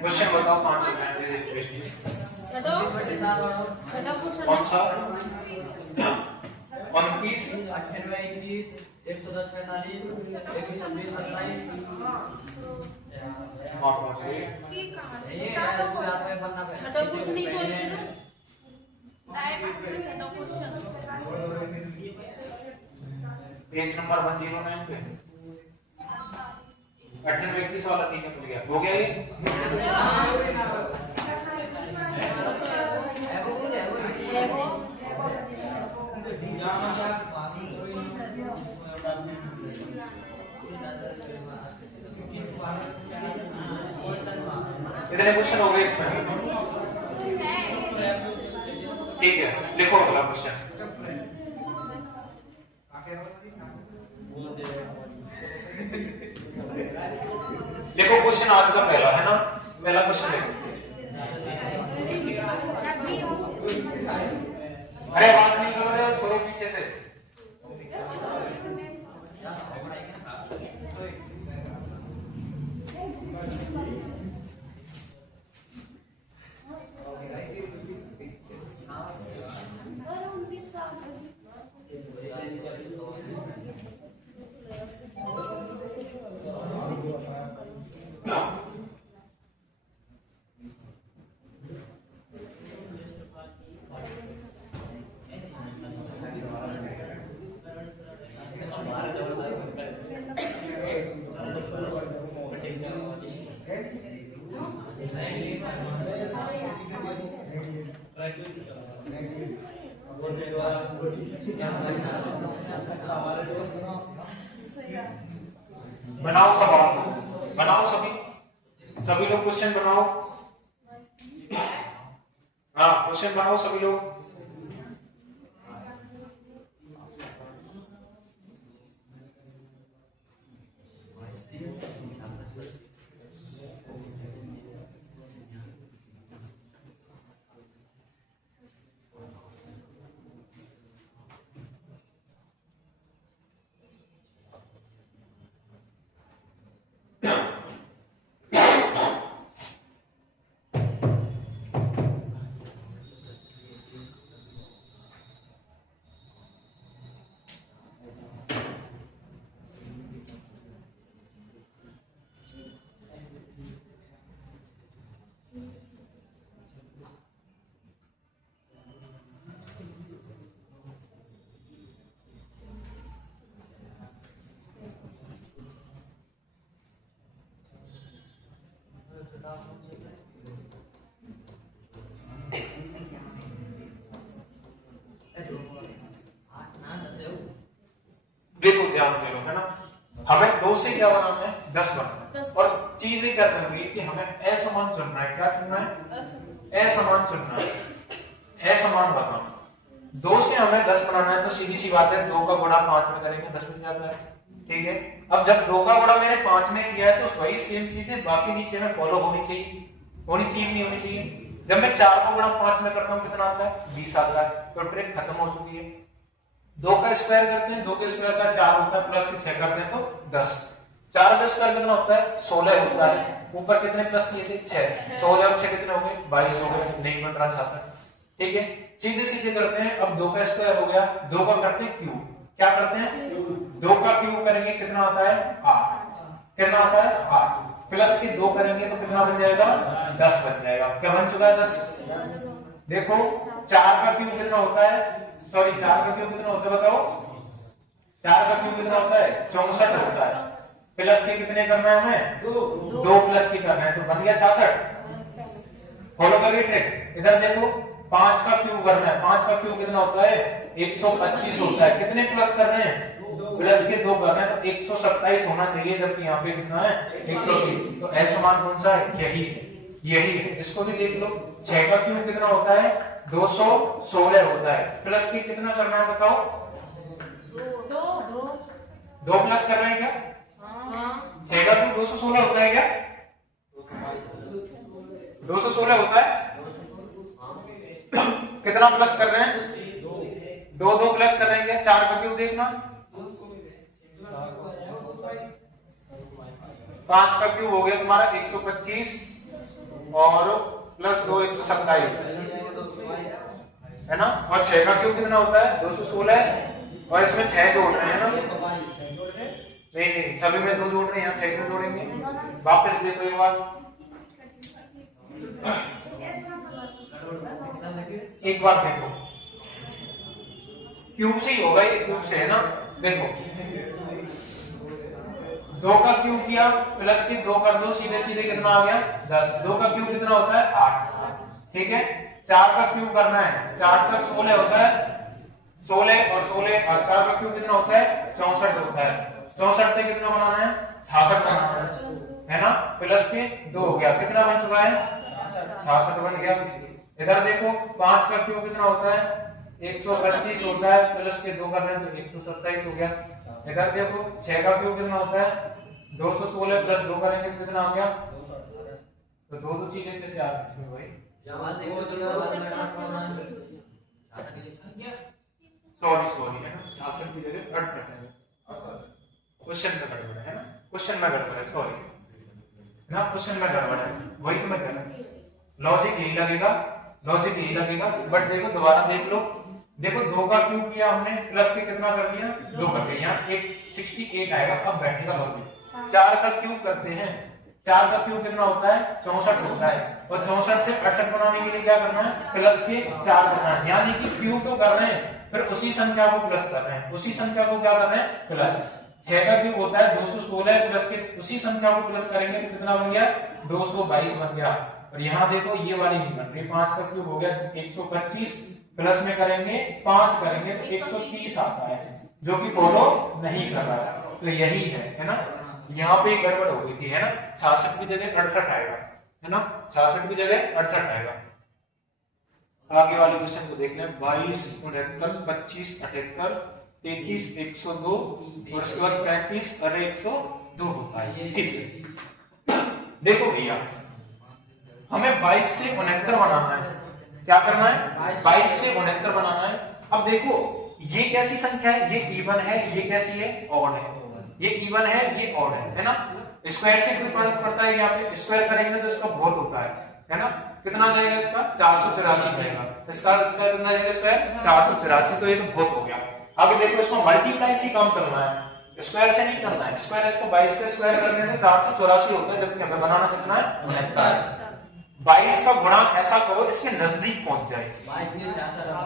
Question बताओ 5 कौन सा 29 98 21 110 45 126 27 और पहुंच गए छठा क्वेश्चन नहीं बोल रहे ना टाइप छठा क्वेश्चन पेज नंबर 109 पे 98 21 वाला ठीक है, गया हो गया ये कितने क्वेश्चन हो गए इसमें? ठीक है, लिखो अगला क्वेश्चन। देखो क्वेश्चन आज का पहला है ना, पहला क्वेश्चन लिखो। अरे आवाज नहीं कर रहे हो, छोड़ो पीछे से। बनाओ सवाल, बनाओ सभी लोग क्वेश्चन बनाओ। हाँ क्वेश्चन बनाओ सभी लोग। देखो ध्यान दे लो है ना, हमें 2 से क्या बनाना है 10 बनाना है। और चीज ही क्या चल रही है कि हमें असमान चुनना है। क्या चुनना है? असमान चुनना है, असमान बनाना। 2 से हमें 10 बनाना है तो सीधी सी बात है 2 का गुणा 5 में करेंगे 10 मिल जाता है। ठीक है, अब जब 2 का गुणा मैंने 5 में किया है तो वही सेम चीज है, बाकी नीचे में फॉलो होनी चाहिए नहीं होनी चाहिए। जब मैं 4 का गुणा 5 में करता हूँ कितना आता है 20 आता है, तो ट्रिक खत्म हो चुकी है। 2 का स्क्वायर करते हैं, 2 के स्क्वायर का 4 होता है, प्लस के 6 करते हैं तो 10। 4 का स्क्वायर कितना होता है 16 होता है, ऊपर कितने प्लस किए थे 6, 16 और 6 कितने हो गए 22 हो गए, नहीं बन रहा 66। ठीक है, सीधे सीधे करते हैं। अब 2 का स्क्वायर हो गया, 2 का करते हैं क्यूब। क्या करते हैं 2 का क्यूब करेंगे कितना आता है 8, कितना आता है 8, प्लस के 2 करेंगे तो कितना बन जाएगा 10 बन जाएगा। क्या बन चुका है 10। देखो 4 का क्यूब कितना होता है, सॉरी 4 का क्यूब कितना होता है बताओ, 4 का क्यूब कितना होता है 64 होता है, प्लस के कितने करना है हमें 2 प्लस के करना है तो बन गया 66। फॉलो करिए ट्रिक। इधर देखो 5 का क्यूब करना है, 5 का क्यूब कितना होता है 125 होता है, कितने प्लस कर रहे हैं प्लस के 2 करना है तो 127 होना चाहिए, जबकि यहाँ पे कितना है 120। तो असमान कौन सा है यही है। इसको भी देख लो, 6 का क्यूब कितना होता है 216 होता है, प्लस के कितना करना है बताओ 2 प्लस कर रहे हैं क्या हाँ 6 का क्यूब 216 होता है क्या? 216 होता है। कितना प्लस कर रहे हैं? 2 प्लस कर रहे हैं क्या? 4 का क्यूब देखना, 5 का क्यूब हो गया तुम्हारा 125 और प्लस 2 127 है ना। और 6 का क्यूब कितना होता है? 216 और इसमें 6 जोड़ रहे हैं ना। नहीं सभी में 2 जोड़ रहे हैं, यहाँ 6 क्यों जोड़ेंगे? वापस देखो एक बार, एक बार देखो, क्यूब से ही होगा ये, क्यूब से है ना। देखो 2 का क्यूब किया प्लस के 2 कर दो, सीधे सीधे कितना आ गया 10। 2 का क्यूब कितना होता है 8, ठीक है। 4 का क्यूब करना है, 4 से 16 होता है, 16 और 16 और 4 का क्यूब कितना होता है 64 होता है। 64 से कितना बनाना है 66 बनाना है ना। प्लस के 2 हो गया, कितना बन चुका है 66 बन गया। इधर देखो 5 का क्यूब कितना होता है 125 होता है, प्लस के 2 कर रहे हैं तो 127 हो गया। इधर देखो 6 का क्यूब कितना होता है 216 प्लस 2 करेंगे तो कितना आ गया। तो दो चीजें कैसे आ रही इसमें भाई? सॉरी है ना, 66 की जगह 68 है। क्वेश्चन में गड़बड़ है ना, क्वेश्चन में गड़बड़ है, सॉरी ना, क्वेश्चन में गड़बड़ है, वही तो मैं कह रहा हूं। लॉजिक यही लगेगा, लॉजिक यही लगेगा। बट देखो दोबारा देख लो, देखो 2 का क्यूब किया हमने, प्लस के कितना कर दिया 2 कर दिया, यहाँ 168 आएगा। अब बैठेगा लॉजिक, 4 का क्यूब करते हैं, 4 का क्यूब कितना होता है 64 होता है, और 64 से 68 बनाने के लिए क्या करना है प्लस के 4 करना है। यानी कि क्यूब तो कर रहे हैं, फिर उसी संख्या को प्लस कर रहे हैं, उसी संख्या को क्या कर रहे हैं प्लस। 6 का क्यूब होता है 216 प्लस के उसी संख्या को प्लस करेंगे तो कितना बन गया 222 बन गया। और यहाँ देखो ये वाली नहीं बन रही, 5 का क्यूब हो गया 125 प्लस में करेंगे 5 करेंगे तो 130 आता है, जो कि फॉलो नहीं कर रहा है। तो यही है ना, यहाँ पे गड़बड़ हो गई थी है ना। 66 की जगह 68 आएगा है ना, 66 की जगह 68 आएगा। आगे वाले क्वेश्चन को देख लें। 22 69 25 78 33 102 और उसके बाद 35 अरे 102 होता है, ठीक है। देखो भैया हमें 22 से 69 बनाना है, क्या करना है 22 से 69 बनाना है। अब देखो ये कैसी संख्या है, ये इवन है, ये कैसी है ऑड है, ये इवन है ये ऑड है ना। स्क्वायर से कोई फर्क पड़ता है, यहाँ पे स्क्वायर करेंगे तो इसका बहुत होता है ना। कितना जाएगा इसका 484 जाएगा, इसका कितना जाएगा स्क्वायर 484, तो ये तो बहुत हो गया। आगे देखो इसको मल्टीप्लाई से काम चलना है, स्क्वायर से नहीं चलना है। स्क्वायर इसको 22 का स्क्वायर करने में 484 होता है, जबकि हमें बनाना कितना है 69। 22 का गुणा ऐसा करो इसके नजदीक पहुंच जाए,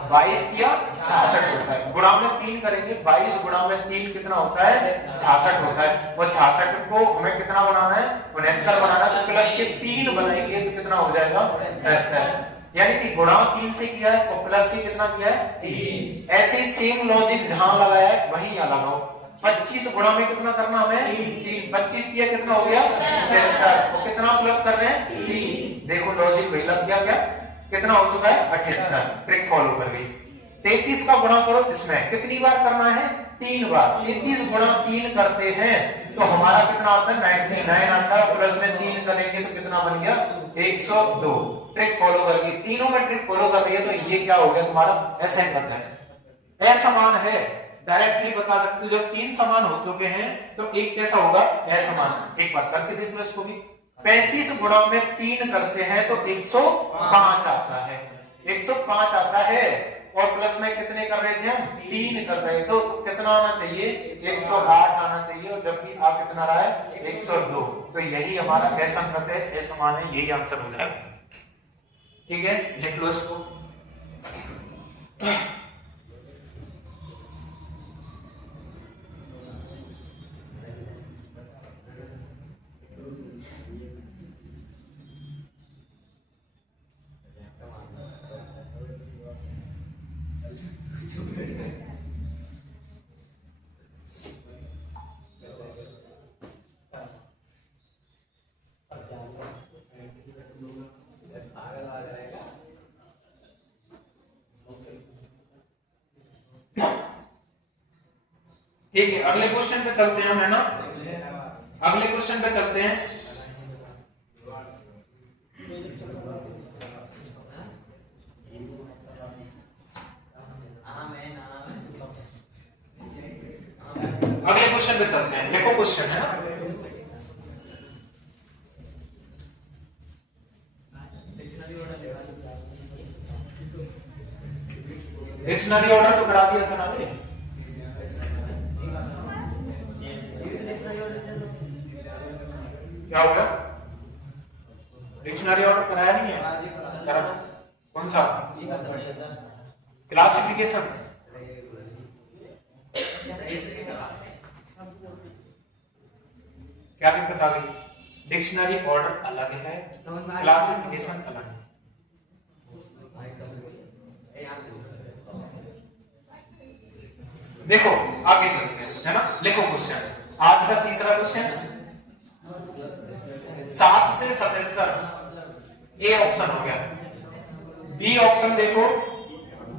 22 किया 66 होता है। गुणा में 3 करेंगे, 22 गुणा में 3 कितना होता है 66 होता है। और 66 को हमें कितना बनाना है 69 बनाना है, प्लस के 3 बनाएंगे तो कितना हो जाएगा 73। यानी कि गुणा 3 से किया है और प्लस के कितना किया है 3। ऐसे ही सेम लॉजिक जहां लगाया है वहीं यहाँ लगाओ। 25 गुणा में कितना करना हमें 3, 25 किया कितना हो गया 73, और कितना प्लस कर रहे हैं 3। देखो लॉजिक वही लग गया, क्या कितना हो चुका है 78, ट्रिक फॉलो कर गई। 33 का गुणा करो, इसमें कितनी बार करना है 3 बार। 33 गुणा 3 करते हैं तो हमारा कितना आता है 99 आता है, प्लस में 3 करेंगे तो कितना बन गया 102। ट्रिक फॉलो कर गई, तीनों में ट्रिक फॉलो कर रही है, तो ये क्या हो गया तुम्हारा असाइन है, असमान है। डायरेक्टली बता सकते हो जब 3 समान हो चुके हैं तो एक कैसा होगा असमान। एक बार करके देख लो इसको भी। 35 गुणा में 3 करते हैं तो 105 आता है, 105 आता है। और प्लस में कितने कर रहे थे हम 3 कर रहे, तो कितना आना चाहिए 108 आना चाहिए, और जबकि आप कितना रहा है 102। तो यही हमारा असंगत है, असमान है, यही आंसर हो जाएगा। ठीक है, लिख लो इसको। ठीक है, अगले क्वेश्चन पे चलते हैं हम है ना। अगले क्वेश्चन पे चलते हैं। अगले क्वेश्चन पे चलते हैं। देखो क्वेश्चन है ना, डिक्शनरी ऑर्डर तो करा दिया था ना भाई। क्या हो गया? डिक्शनरी ऑर्डर कराया नहीं है? करा। कौन सा? क्लासिफिकेशन। क्या दिक्कत आ गई? डिक्शनरी ऑर्डर अलग है, क्लासिफिकेशन अलग है। देखो आगे चलते हैं, है ना। लिखो क्वेश्चन, आज का तीसरा क्वेश्चन। 7 से 77 ए ऑप्शन हो गया। बी ऑप्शन देखो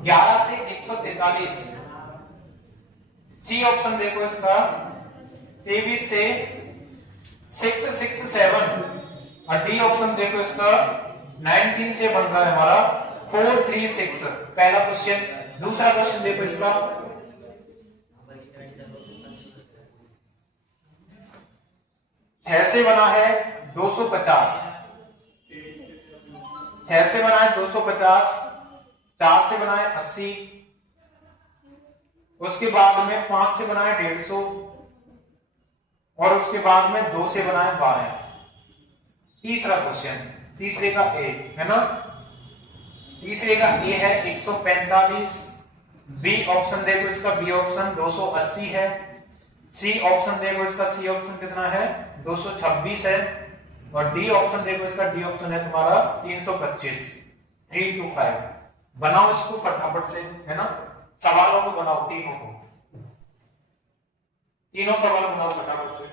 11 से 143। सी ऑप्शन देखो इसका 23 से 667। और डी ऑप्शन देखो इसका 19 से बन रहा है हमारा 436। पहला क्वेश्चन। दूसरा क्वेश्चन देखो इसका 6 से बना है 250, 6 से बना है 250, 4 से बना है 80, उसके बाद में 5 से बना है 150 और उसके बाद में 2 से बना है 12। तीसरा क्वेश्चन, तीसरे का ए है ना, तीसरे का ए है 145। बी ऑप्शन देखो इसका, बी ऑप्शन 280 है। सी ऑप्शन देखो इसका, सी ऑप्शन कितना है 226 है। और डी ऑप्शन देखो इसका, डी ऑप्शन है तुम्हारा 325। 3 to 5। बनाओ इसको फटाफट से, है ना। सवालों को बनाओ, तीनों को, तीनों सवाल बनाओ फटाफट से।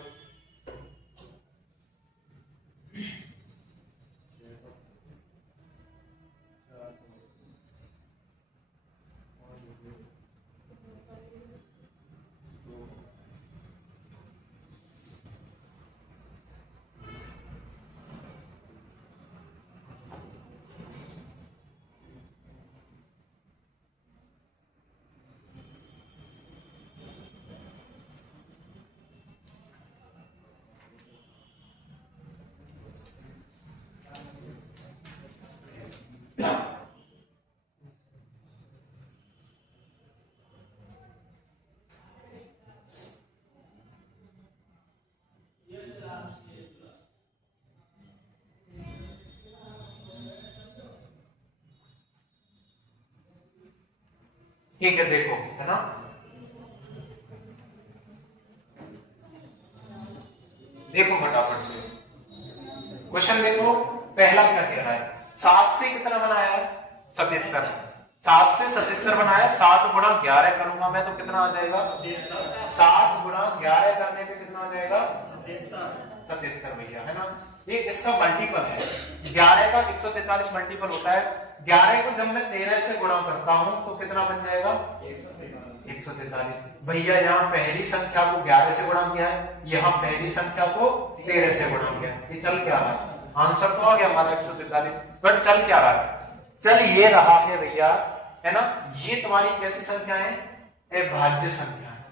ठीक है, देखो, है ना। देखो फटाफट से क्वेश्चन देखो। पहला क्या कह रहा है? 7 से कितना बनाया है? 77। 7 से 77 बनाया, 7 गुणा 11 करूंगा मैं तो कितना आ जाएगा? 7 गुणा 11 करने पे कितना आ जाएगा? 77 भैया, है ना। ये इसका मल्टीपल है। 11 का 143 मल्टीपल होता है। 11 को जब मैं 13 से गुणा करता हूं तो कितना बन जाएगा? 143। भैया यहाँ पहली संख्या को 11 से गुणा किया है, यहाँ पहली संख्या को 13 से गुणा किया है। ये चल क्या रहा है? आंसर तो आ गया हमारा 143, बट चल क्या रहा है? चल ये रहा है भैया, है ना। ये तुम्हारी कैसी संख्या है? अभाज्य संख्या है।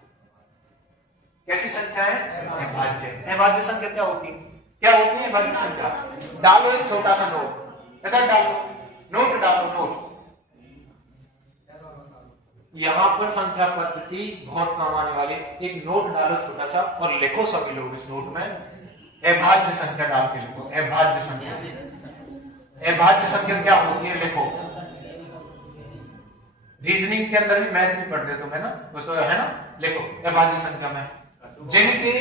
कैसी संख्या है? अभाज्य। अभाज्य संख्या क्या होती है? क्या होती है अभाज्य संख्या? डालो एक छोटा सा नोट, इधर डालो, नोट डालो, नोट। यहां पर संख्या पद्धति बहुत काम आने वाली। एक नोट डालो छोटा सा और लिखो सभी लोग इस नोट में अभाज्य संख्या डाल के लिखो। अभाज्य संख्या, अभाज्य संख्या क्या होती है लिखो। रीजनिंग के अंदर भी मैथ भी पढ़ते तुम, है ना, तो है ना। लिखो अभाज्य संख्या में जिनके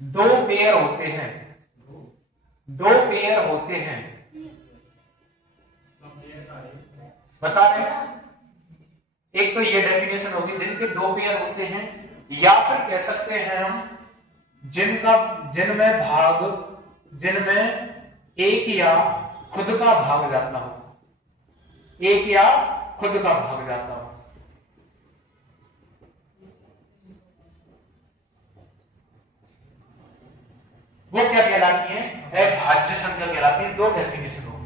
दो पेयर होते हैं, दो पेयर होते हैं, बता रहे। एक तो ये डेफिनेशन होगी जिनके दो पेयर होते हैं, या फिर कह सकते हैं हम जिनमें एक या खुद का भाग जाता हो, एक या खुद का भाग जाता हूं। वो क्या कहलाती है? अभाज्य संख्या कहलाती है। दो डेफिनेशन हो,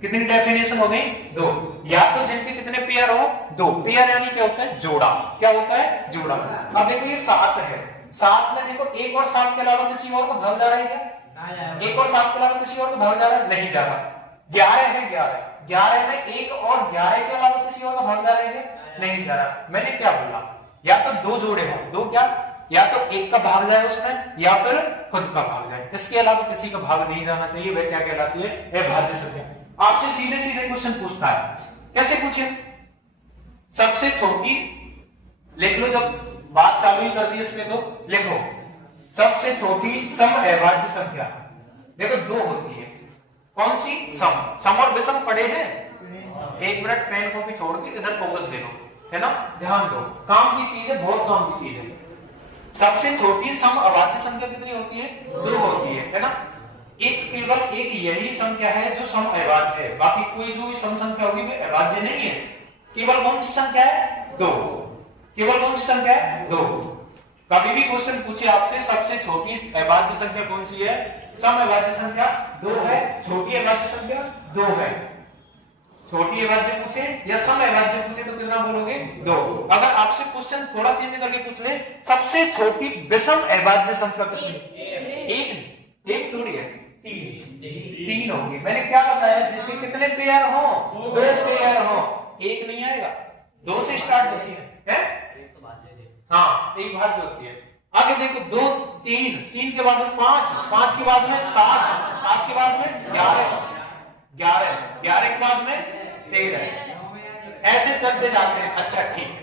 कितनी डेफिनेशन हो गई? दो। या तो जिनके कितने पेयर हो? दो। पेयर यानी क्या होता है? जोड़ा। क्या होता है? जोड़ा। अब देखो ये 7 है, 7 में देखो एक और 7 के अलावा किसी और को भाग जा रहा है क्या? एक और 7 के अलावा किसी और को भाग जा रहा है? नहीं जा रहा। 11 है, 11 में एक और 11 के अलावा किसी और का भाग जा रहा है क्या? नहीं जा रहा। मैंने क्या बोला? या तो दो जोड़े हो, दो क्या, या तो एक का भाग जाए उसमें, या फिर खुद का भाग जाए, इसके अलावा किसी का भाग नहीं जाना चाहिए। वह क्या कहलाती है? अभाज्य संख्या। आपसे सीधे सीधे क्वेश्चन पूछता है, कैसे पूछिए? सबसे छोटी लिख लो, जब बात चालू ही कर दी इसमें तो लिखो सबसे छोटी सम अभाज्य संख्या। देखो दो होती है, कौन सी? सम और विषम पढ़े हैं। एक मिनट पेन कॉपी छोड़ के इधर फोकस दे लो, है ना, ध्यान दो, काम की चीज है, बहुत काम की चीज है। सबसे छोटी सम अभाज्य संख्या कितनी होती है? दो होती है ना। एक केवल एक यही संख्या है जो सम अभाज्य है, बाकी कोई जो भी सम संख्या होगी वो अभाज्य नहीं है। केवल कौन सी संख्या है? दो। केवल कौन सी संख्या है? दो। कभी भी क्वेश्चन पूछे आपसे सबसे छोटी अभाज्य संख्या कौन सी है? सम अभाज्य संख्या दो है, छोटी अभाज्य संख्या दो है। छोटी अभाज्य पूछे या सम अभाज्य पूछे तो कितना बोलोगे? दो। अगर आपसे क्वेश्चन थोड़ा चेंज करके पूछ ले, सबसे छोटी विषम अभाज्य संख्या कितनी? एक थोड़ी है, तीन होगी। मैंने क्या बताया? जिनके कितने पेयर हो? दो पेयर हो। एक नहीं आएगा, दो से स्टार्ट होती है? हाँ, एक भाज्य होती है। आगे देखो, दो, तीन, तीन के बाद में 5, 5 के बाद में 7, 7 के बाद में 11, 11 के बाद में 13, ऐसे चलते जाते हैं। अच्छा ठीक है,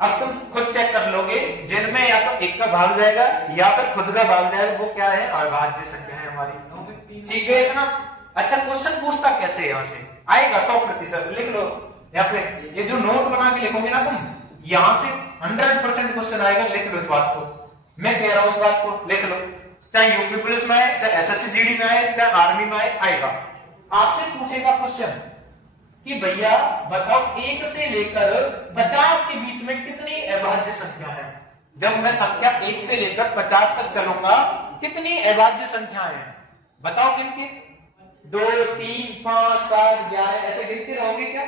अब तुम खुद चेक कर लोगे, जिनमें या तो एक का भाग जाएगा या फिर खुद का भाग जाएगा, वो क्या है? अभाज्य संख्या है हमारी। सीख गए इतना? अच्छा, क्वेश्चन पूछता कैसे है? यहाँ से आएगा 100%। लिख लो यहाँ पे, ये जो नोट बना के लिखोगे ना तुम, यहां से 100% क्वेश्चन आएगा। लिख लो इस बात को, मैं कह रहा हूं उस बात को लिख लो। चाहे यूपी पुलिस में आए, चाहे एसएससी जीडी में आए, चाहे आर्मी में आए, आएगा। आपसे पूछेगा क्वेश्चन कि भैया बताओ 1 से लेकर 50 के बीच में कितनी अभाज्य संख्या है? जब मैं संख्या 1 से लेकर 50 तक चलूंगा, कितनी अभाज्य संख्याएं हैं? बताओ गिन के। 2, 3, 5, 7, 11 ऐसे गिनते रहोगे क्या?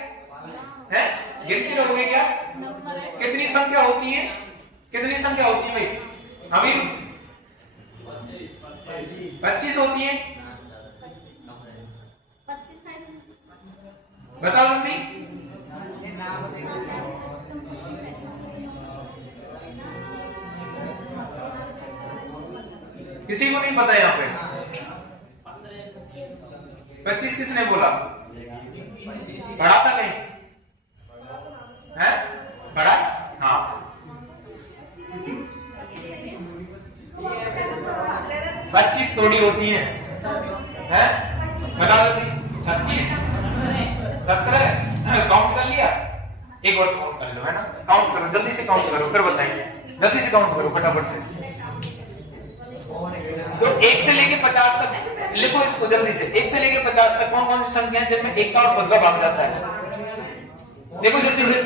है? गिनते रहोगे क्या? कितनी संख्या होती है? कितनी संख्या होती है भाई? अभी 25 होती है। बताओ जल्दी। किसी को नहीं पता यहाँ पे? 25 किसने बोला? पढ़ा था नहीं है? पढ़ा? हाँ, 25 थोड़ी होती है? बताओ जल्दी। 36, 17, काउंट कर लिया? एक और काउंट कर लो, है ना? काउंट करो, जल्दी से काउंट करो, फिर बताइए। जल्दी से काउंट करो फटाफट से। तो 1 से लेके 50 तक लिखो इसको जल्दी से। 1 से लेके 50 तक कौन कौन सी संख्या है जिनमें एक का और खुद का भाग जाता है? देखो जल्दी से।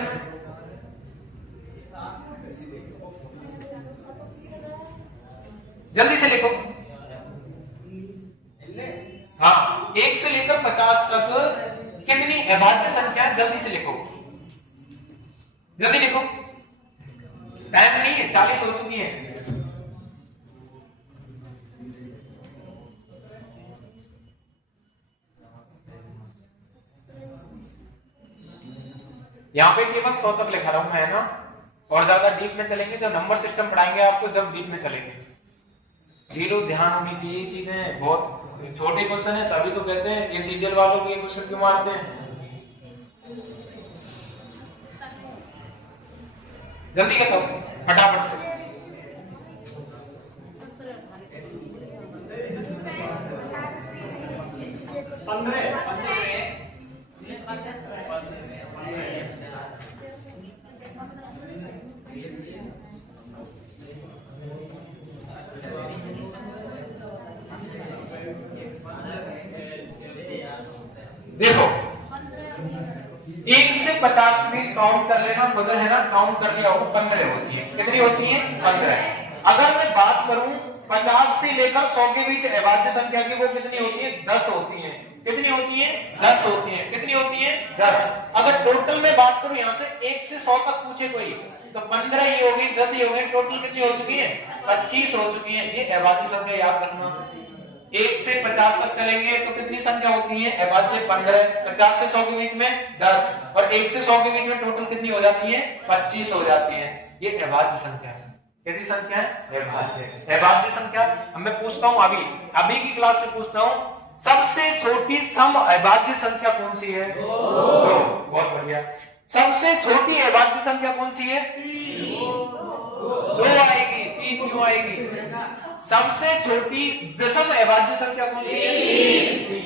जल्दी से लिखो। हाँ, 1 से लेकर 50 तक कितनी अभाज्य संख्या? जल्दी से लिखो, जल्दी लिखो, टाइम नहीं है, 40 हो चुकी है। यहाँ पे केवल 100 तक लिखा रहा हूं मैं, है ना? और ज्यादा डीप में चलेंगे जब नंबर सिस्टम पढ़ाएंगे आपको, जब डीप में चलेंगे। जीरो ध्यान होनी चाहिए। चीजें बहुत छोटे क्वेश्चन है, तभी तो कहते हैं ये सीरियल वालों को ये क्वेश्चन क्यों मारते हैं। जल्दी बताओ फटाफट से। देखो 1 से 50 के बीच काउंट कर लेना, मगर है ना काउंट कर लिया होगा 15 होती है। कितनी होती है? 15। अगर मैं बात करूं 50 से लेकर 100 के बीच अभाज्य संख्या की, वो कितनी होती है? 10 होती है। कितनी होती है? 10 होती है। कितनी होती है? 10। अगर टोटल में बात करूं यहां से 1 से 100 तक पूछे कोई, तो 15 ही होगी, 10 ही होगी, टोटल कितनी हो चुकी है? 25 हो चुकी है। ये अभाज्य संख्या याद रखना। 1 से 50 तक चलेंगे तो कितनी संख्या होती है? अभाज्य 15। 50 से 100 के बीच में 10, और 1 से 100 के बीच में टोटल कितनी हो जाती है? 25 हो जाती है। ये अभाज्य संख्या है। कैसी संख्या है? अभाज्य। अभाज्य संख्या। अब मैं पूछता हूं, अभी की क्लास से पूछता हूं, सबसे छोटी सम अभाज्य संख्या कौन सी है? 2। बहुत बढ़िया। सबसे छोटी अभाज्य संख्या कौन सी है? 2 आएगी। 3 क्यों आएगी? सबसे छोटी विषम अभाज्य संख्या कौन सी है? 3।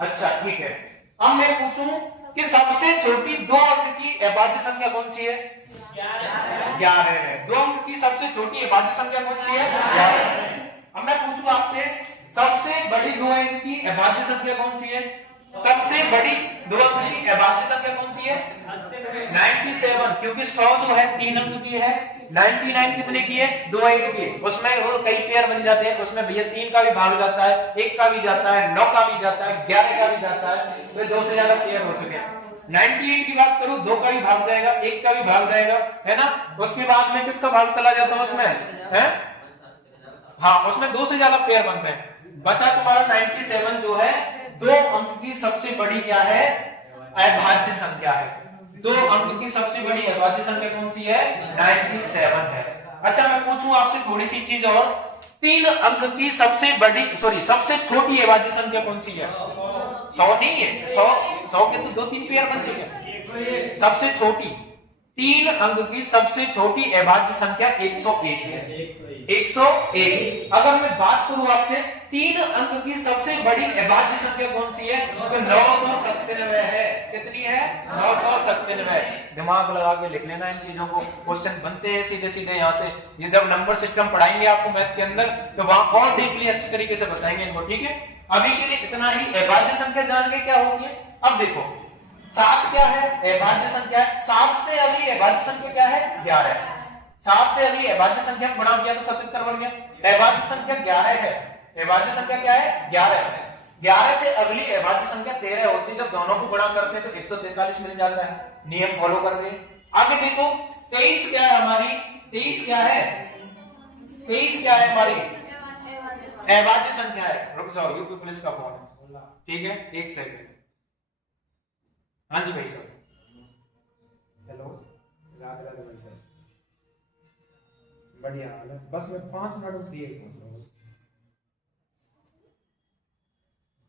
अच्छा ठीक है। अब मैं पूछूं कि सबसे छोटी 2 अंक की अभाज्य संख्या कौन सी है? 11 है। 2 अंक की सबसे छोटी अभाज्य संख्या कौन सी है? 11। अब मैं पूछूं आपसे, सबसे बड़ी 2 अंक की अभाज्य संख्या कौन सी है? सबसे बड़ी 2 अंक की अभाज्य संख्या कौन सी है? 97, क्योंकि 100 जो है 3 अंक की है। 99 कितने की है? 2 अंक की। उसमें वो कई पेयर बन जाते हैं, उसमें भैया 3 का भी भाग जाता है, 1 का भी जाता है, 9 का भी जाता है, 11 का भी जाता है, तो 2 से ज्यादा पेयर हो चुके हैं। 98 की बात करूं, 2 का भी भाग जाएगा, 1 का भी भाग जाएगा, है ना। उसके बाद में किसका भाग चला जाता है उसमें? है हाँ, उसमें 2 से ज्यादा पेयर बनते हैं। बचा तुम्हारा 97 जो है 2 अंक की सबसे बड़ी क्या है? अभाज्य संख्या है। 2 अंक की सबसे बड़ी अभाज्य संख्या कौन सी है? 97 है। अच्छा मैं पूछूं आपसे थोड़ी सी चीज और, 3 अंक की सबसे बड़ी सबसे छोटी अभाज्य संख्या कौन सी है? 100 नहीं है। 100 के तो 2-3 पेयर बन चुके हैं। सबसे छोटी 3 अंक की सबसे छोटी अभाज्य संख्या 101 है। 101। अगर मैं बात करूं आपसे 3 अंक की सबसे बड़ी अभाज्य संख्या कौन सी है? तो 997 है। कितनी है? 997। दिमाग लगा के लिख लेना इन चीजों को, क्वेश्चन बनते हैं सीधे सीधे यहाँ से। ये जब नंबर सिस्टम पढ़ाएंगे आपको मैथ के अंदर, तो वहां और डीपली अच्छी तरीके से बताएंगे इनको, ठीक है। अभी के लिए इतना ही। अभाज्य संख्या जान के क्या होती है? अब देखो 7 क्या है? अभाज्य संख्या है। 7 से अगली अभाज्य संख्या क्या है? 11। 7 से अगली अभाज्य संख्या गुणा किया तो 77 बन गया। अभाज्य संख्या 11 है। अभाज्य संख्या क्या है? 11 है। 11 से अगली अभाज्य संख्या 13 होती है। जब दोनों को गुणा करते हैं तो 143 मिल जाता है। नियम फॉलो कर दे। आगे देखो 23 क्या है हमारी? 23 क्या है? 23 क्या है हमारी? अभाज्य संख्या है। रुक जाओ, यूपी पुलिस का फोन है, ठीक है, 1 सेकंड। हाँ जी भाई साहब। हेलो, राधे राधे भाई साहब। बढ़िया हाल है, बस मैं 5 मिनट दिए पहुंच रहा हूँ।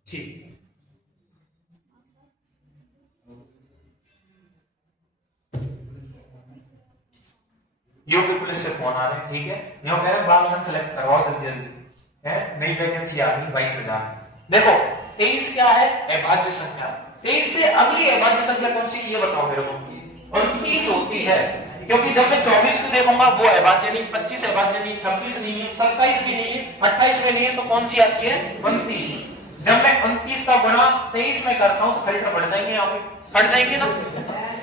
ठीक। यूपी पुलिस से फोन आ रहे हैं, ठीक है। यूं कह रहे बालगन सेलेक्ट करवाओ जल्दी जल्दी, है नई वैकेंसी आ रही 22,000। देखो 23 क्या है? अभाज्य संख्या। 23 से अगली अभाज्य संख्या कौन सी? ये बताओ मेरे को। 29 होती है, क्योंकि जब मैं 24 को देखूंगा वो अभाज्य नहीं, 25 अभाज्य नहीं, 26 नहीं है, 27 भी नहीं है, 28 में नहीं है, तो कौन सी आती है? 29। जब मैं 29 का गुणा 23 में करता हूं तो फिल्टर बढ़ जाएंगे, यहाँ पे हट जाएंगे ना।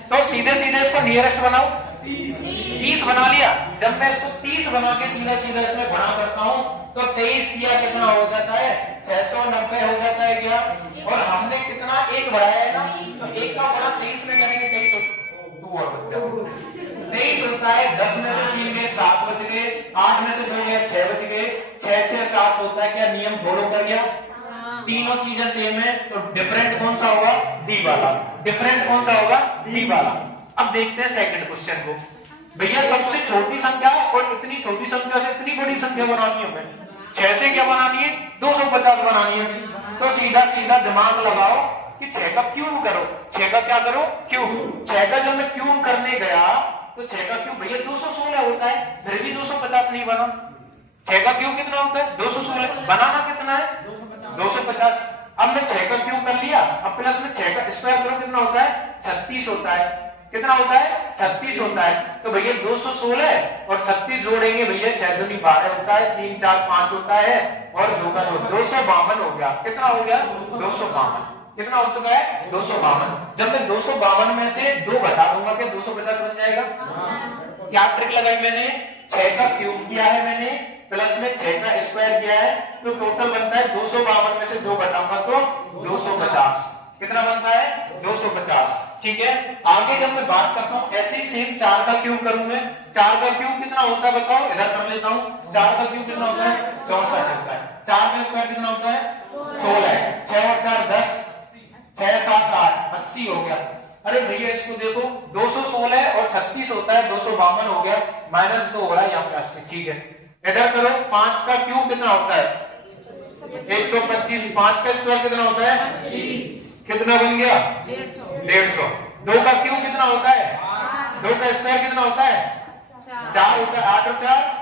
तो सीधे सीधे इसको नियरेस्ट बनाओ, 30 बना लिया। जब मैं इसको 30 बना के सीधा सीधा इसमें गुणा करता हूं तो 23 दिया कितना हो जाता है? 690 हो जाता है क्या? और हमने कितना? 1 बढ़ाया है ना, तो 1 का गुणा 23 में करेंगे 23 और बच जाओ। 23 होता है 10 में से 3 गए 7 बच गए, 8 में से 2 गए 6 बच गए, 6 6 7 होता है क्या? नियम फॉलो कर गया। तीनों चीजें सेम है, तो डिफरेंट कौन सा होगा? डी वाला। डिफरेंट कौन सा होगा? डी वाला। अब देखते हैं सेकंड क्वेश्चन को। भैया सबसे छोटी संख्या है और इतनी छोटी संख्या से इतनी बड़ी संख्या बनानी है, 6 से क्या बनानी है? 250 बनानी है। तो सीधा सीधा दिमाग लगाओ कि 6 का क्यूब करो। 6 का क्या करो? क्यूब। 6 का जब मैं क्यूब करने गया तो 6 का क्यूब भैया 216 होता है, फिर भी 250 नहीं बना। 6 का क्यूब कितना होता है? 216। बनाना कितना है? 250। अब मैं 6 का क्यूब कर लिया, अब प्लस में 6 का स्क्वायर करो, कितना होता है? 36 होता है। कितना होता है? 36 होता है। तो भैया 216 और 36 जोड़ेंगे भैया, 6 दूनी 12 होता है, 3 4 5 होता है, और 2 का 252 हो गया। कितना हो गया? 252। कितना हो चुका है 252। जब मैं 252 में से 2 घटा दूंगा क्या 250 बन जाएगा? क्या ट्रिक लगाई मैंने? 6 का क्यूब किया है मैंने, प्लस में 6 का स्क्वायर किया है, तो टोटल बनता है 252 में से 2 घटाऊंगा तो 250। कितना बनता है? 250। ठीक है, आगे जब मैं बात करता हूं ऐसे सेम 4 का क्यूब करूं मैं, 4 का क्यूब कितना होता है बताओ, इधर कर लेता हूं। 4 का क्यूब कितना होता है? 64 होता है। 4 का स्क्वायर कितना होता है? 16 है। 6 और 4 10, 6 7 8 80 हो गया। अरे भैया इसको देखो, 216 और 36 होता है, 252 हो गया, -2 हो रहा है यहाँ पे 80। ठीक है, इधर करो। 5 का क्यूब कितना होता है? 125। 5 का स्क्वायर कितना होता है? 20। कितना बन गया? 150। 2 का क्यूब कितना होता है? 2 का स्क्वायर कितना होता है? 4 होता है। 8 और 4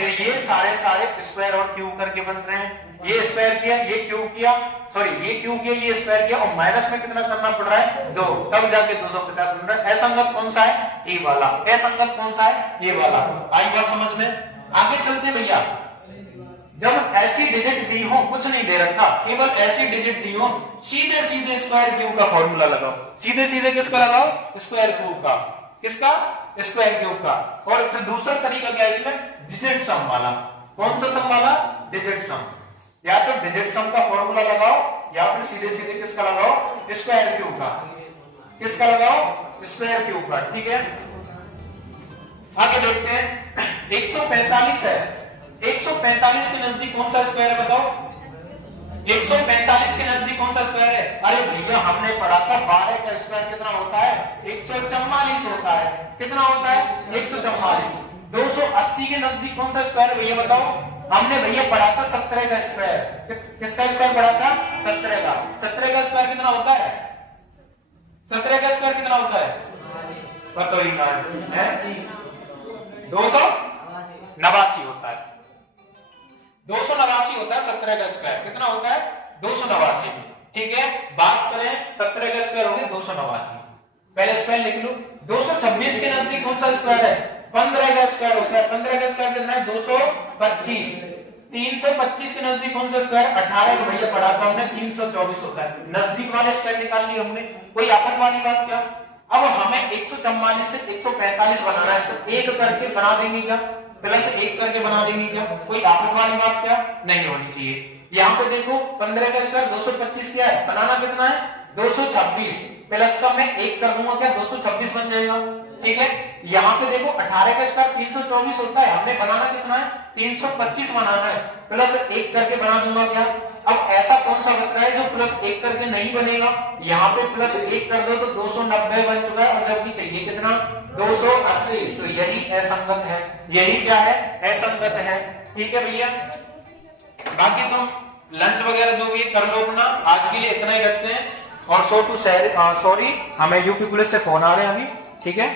ये सारे स्क्वायर और क्यूब करके बन रहे हैं। ये स्क्वायर किया, ये क्यूब किया, सॉरी ये क्यूब किया, ये स्क्वायर किया, और माइनस में कितना करना पड़ रहा है? 2, तब जाके 250 बन रहा है। असंगत कौन सा है? ये वाला। असंगत कौन सा है? ये वाला। आई बात समझ में? आगे चलते भैया, जब ऐसी डिजिट दी हो, कुछ नहीं दे रखा, केवल ऐसी डिजिट दी हो, सीधे सीधे स्क्वायर क्यूब का फॉर्मूला लगाओ। सीधे सीधे किसका लगाओ? स्क्वायर क्यूब का। किसका? स्क्वायर क्यूब का। और फिर दूसरा तरीका क्या है इसमें? डिजिट सम वाला। कौन सा सम वाला? डिजिट सम। या तो डिजिट सम का फॉर्मूला लगाओ, या फिर सीधे सीधे किसका लगाओ? स्क्वायर क्यूब का। किसका लगाओ? स्क्वायर क्यूब का। ठीक है, आगे देखते हैं। 145 है, 145 के नजदीक कौन सा स्क्वायर है बताओ? 145 के नजदीक कौन सा स्क्वायर है? अरे भैया हमने पढ़ा था 12 का स्क्वायर कितना होता है? 144 होता है। कितना होता है? 144। 280 के नजदीक कौन सा स्क्वायर है भैया बताओ? हमने भैया पढ़ा था 17 का स्क्वायर। किसका स्क्वायर पढ़ा था? 17 का। 17 का स्क्वायर कितना होता है? 17 का स्क्वायर कितना होता है? बताओ ही ना। 289 होता है। 289 होता है 17 का स्क्वायर। कितना होता है? 289। ठीक है, बात करें 17 का स्क्वायर हो गया 289। पहले स्क्वायर लिख लो। 226 के नजदीक कौन सा स्क्वायर है? 15 का स्क्वायर होता है। 15 का स्क्वायर कितना है? 225। 325 के नजदीक कौन सा स्क्वायर? 18 का भैया पढ़ा था हमने, 324 होता है। नजदीक वाले स्क्वायर निकाल लिए हमने, कोई आपत्ति वाली बात क्या? अब हमें 144 से 145 बनाना है, तो एक करके बना देंगे क्या? प्लस 1 करके बना देंगे क्या? कोई आपत्ति वाली बात क्या? नहीं होनी चाहिए। यहाँ पे देखो 15 का स्क्वायर 225 क्या है? बनाना कितना है? 226। प्लस का मैं 1 कर दूंगा क्या? 226 बन जाएगा। ठीक है, यहाँ पे देखो 18 का स्क्वायर 324 होता है, हमने बनाना कितना है? 325 बनाना है, प्लस 1 करके बना दूंगा क्या? अब ऐसा कौन सा बच रहा है जो प्लस 1 करके नहीं बनेगा? यहाँ पे प्लस 1 कर दो तो 290 बन चुका है, और जबकि चाहिए कितना? 280। तो यही असंगत है। यही क्या है? असंगत है। ठीक है भैया, बाकी तुम लंच वगैरह जो भी कर लो अपना। आज के लिए इतना ही रखते हैं। और सॉरी हमें यूपी पुलिस से फोन आ रहे हैं अभी। ठीक है।